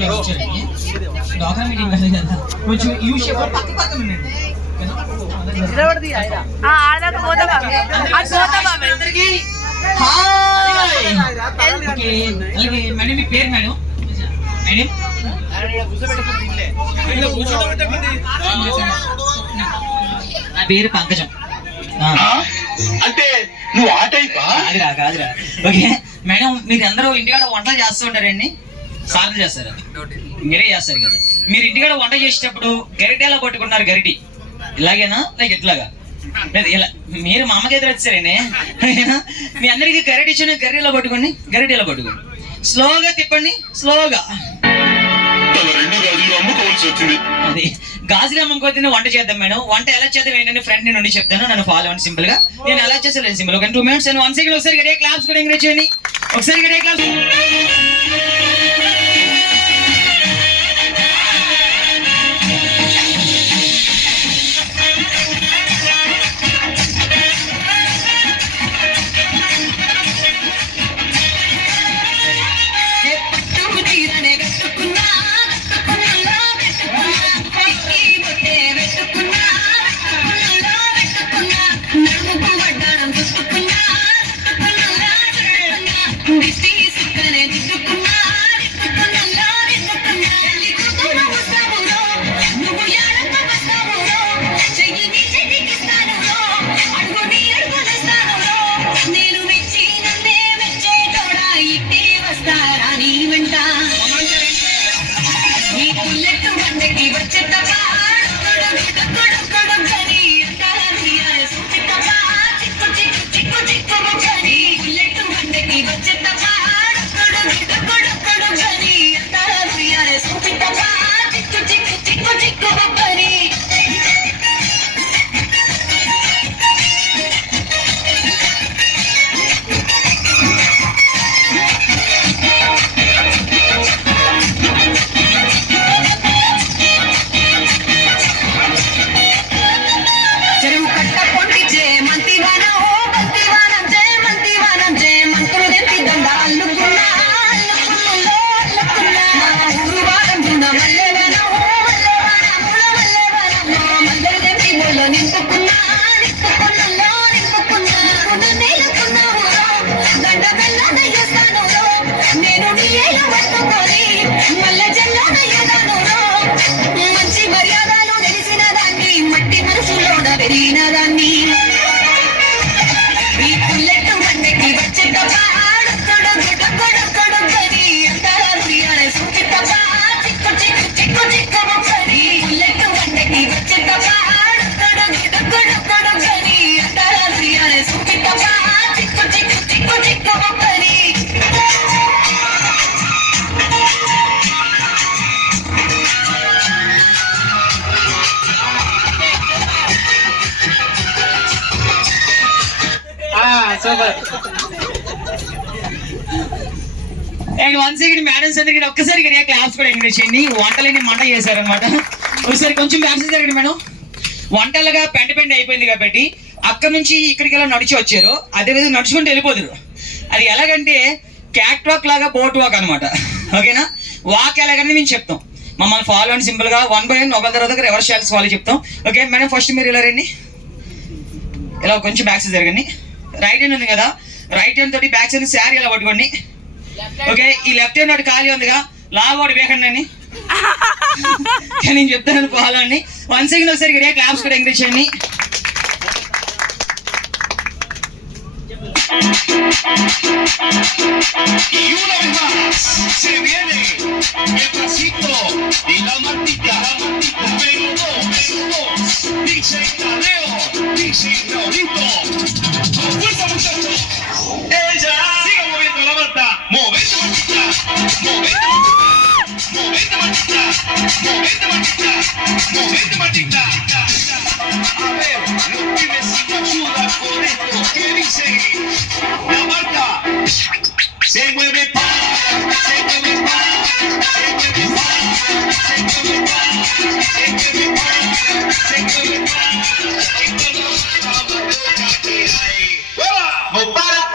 మేము వచ్చారండి. Doctor meeting వెళ్ళాలి కదా, కొంచెం యూ షేప్ పక్క పక్కన ఉండండి. మేడం మీ పేరు మేడం? మేడం నా పేరు పంకజం. అంటే నువ్వు ఆ టైపా? కాదురా. ఓకే మేడం, మీరు అందరూ ఇంటికాడ వంటలు చేస్తూ ఉంటారండి? సార్లు చేస్తారు, మీరే చేస్తారు కదా. మీరు ఇంటికాడ వంట చేసేటప్పుడు గరిటె ఎలా పట్టుకున్నారు? గరిటి ఇలాగేనా లైక్ ఇట్లాగా? లేదు ఇలా. మీరు మా అమ్మకి ఎదురు వచ్చారండి. మీ అందరికీ గరిటె ఇచ్చిన గరిటె ఇలా పట్టుకోండి, గరిటె ఇలా పట్టుకోండి, స్లోగా తిప్పండి, స్లోగా. అది గాజులు అమ్ముకోతే వంట చేద్దాం మేడం. వంట ఎలా చేద్దాం ఏంటంటే ఫ్రెండ్ నేను ఉండి చెప్తాను, నన్ను ఫాలో అవ్వండి సింపుల్ గా. నేను ఎలా చేస్తాను సింపుల్ ఒక 2 minutes అండ్ 1 second. ఒకసారి గడియా క్లాప్స్ కూడా ఎంకరేజ్ చేయండి. ఒకసారి గడియా క్లాప్స్. మంచి మర్యాదలు తెలిసిన దాన్ని, మట్టి మనసులోన పెరిగిన దాన్ని, ఈ పుల్లెట్టు మండకి వచ్చేటప్పా చిక్కు చిక్కు చిక్కు చిక్కు మొక్కని పుల్లెట్టు మండకి వచ్చేటప్పా చిక్కు చిక్కు చిక్కు చిక్కు మొక్కని. అండ్ 1 second మేడమ్స్ అందరికీ ఒక్కసారి గడియా క్లాప్స్ కూడా ఎంకరేజ్ చేయండి. వంటలన్నీ మంట చేశారనమాట. ఒకసారి కొంచెం బ్యాక్స్ జరగండి మేడం. వంటలుగా పెంట అయిపోయింది కాబట్టి అక్కడ నుంచి ఇక్కడికి ఎలా నడిచి వచ్చారు, అదేవిధంగా నడుచుకుంటూ వెళ్ళిపోతారు. అది ఎలాగంటే క్యాట్ వాక్ లాగా బోట్ వాక్ అనమాట. ఓకేనా? వాక్ ఎలాగని మేము చెప్తాం, మమ్మల్ని ఫాలో అని సింపుల్ గా 1 by 1 ఒకరి తర్వాత రివర్స్ చేయాల్సి ఫాలో చెప్తాం. ఓకే మేడం, ఫస్ట్ మీరు ఇలా రండి, ఇలా కొంచెం బ్యాక్స్ జరగండి. రైట్ హ్యాండ్ ఉంది కదా, రైట్ హ్యాండ్ తోటి బ్యాక్ సైడ్ శారీ ఇలా పట్టుకోండి. ఓకే, ఈ లెఫ్ట్ హ్యాండ్ ఒకటి ఖాళీ ఉందిగా, లాగోడు వేకండి అని నేను చెప్తాను ఫాలో అండి. 1 second ఒకసారి గడియా క్లాప్స్ కూడా ఎంకరేజ్ చేయండి. Y una vez más se viene el pasito y la martita, pero no, dice Tadeo, dice Raulito. ¡Con fuerza, muchachos! ¡Ella! ¡Siga moviendo la Marta! ¡Movete, Martita! ¡Movete, Martita! ¡Movete, Martita! ¡Movete, Martita! A ver, los pibes si me ayudan con esto que dice la Marta. Se mueve pa, se mueve pa, se mueve pa, se mueve pa, se mueve pa, se mueve pa, se mueve pa. No para.